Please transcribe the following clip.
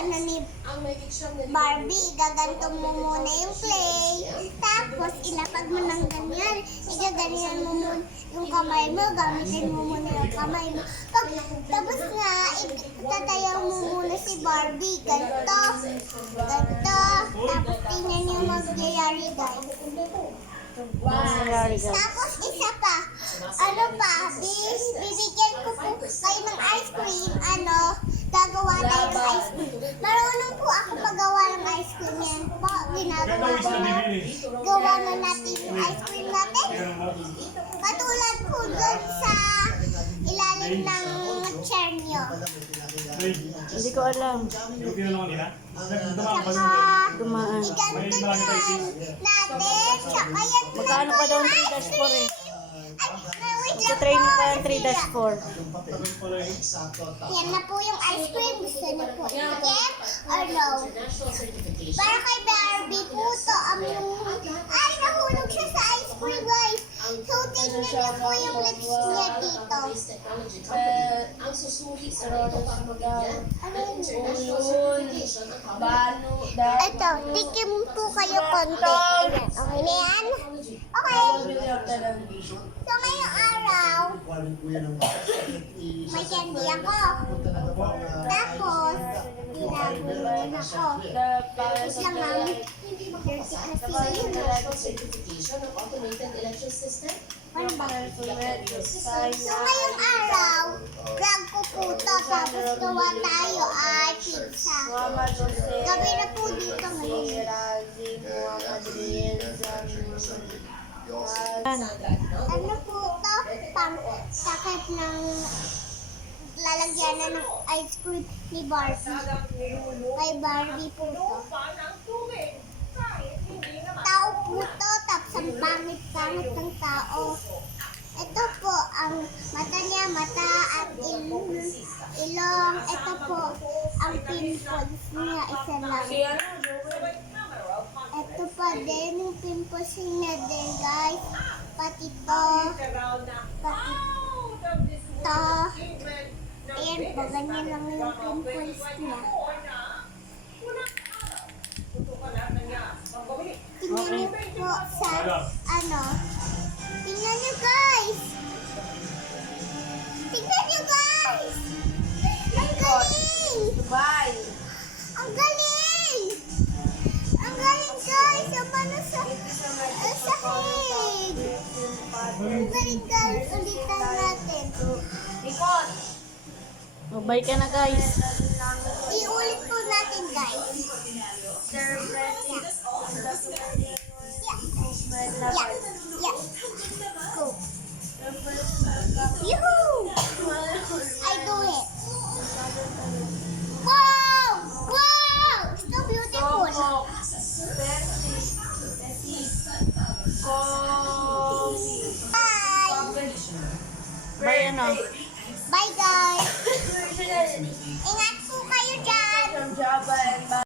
ano ni Barbie, gaganto mo muna yung play. Tapos, ilapag mo ng ganyan. Igaganyan mo muna yung kamay mo. Gamitin mo muna yung kamay mo. Tapos nga, tatayaw mo muna si Barbie. Ganto. Ganto. Tapos, tingnan niyo magyayari, guys. Tapos, isa pa. Ano pa? Bibigyan ko po kayo ng ice cream. Gagawa tayo ng ice cream. Marunong po ako magawa ng ice cream yan. Ginagawa ko na. Gawa na natin yung ice cream natin. Katulad po doon sa ilalim ng chair nyo. Hindi ko alam. Tsaka, Dumaan. igantunyan natin. Tsaka yan na Magkano po pa daw yung ang ice 3-4 cream. eh? Wait Sa lang training po. pa yung 3-4. Yan na po yung ice cream. Gusto niyo po i-get or no? Para kay Barbie po to. Ay, nahulog siya sa ice cream, guys. So, tingnan niyo po yung lips niya dito. Ito, tikim po kayo konti. Ayan, okay na yan? Okay. So, ngayong araw, may candy ako. Tapos, ginagulon ako. Tapos lang, mami. Dirty kasi yun. Ano ba? So, ngayong araw, vlog ko po to. Tapos, gawa tayo ay pizza. Gabi na po dito ngayon. Ano po to? Pang sakit ng lalagyan na ng ice cream ni Barbie. Kay Barbie po to. Tao po to, tapos ang pangit-pangit ng tao. Ito po, ang mata niya, mata at ilong. Ito po, ang pimples niya, isa lang. Ito pa din, yung pimples niya din, guys. Pati to. Pati to. Ayan po, ganyan lang yung pimples niya. Tingnan niyo po sa, tingnan niyo, guys. Tingnan niyo, guys. Ang galing. Ang galing. Ang galing, guys. Ang paano sa sahig. Ang galing, guys. Ulitan natin. Bye ka na guys. Iulit po natin, guys. Yeah. Go. Yoo-hoo! I do it. Wow! Wow! So beautiful. Bye. Bye ano. Bye, guys. Ingat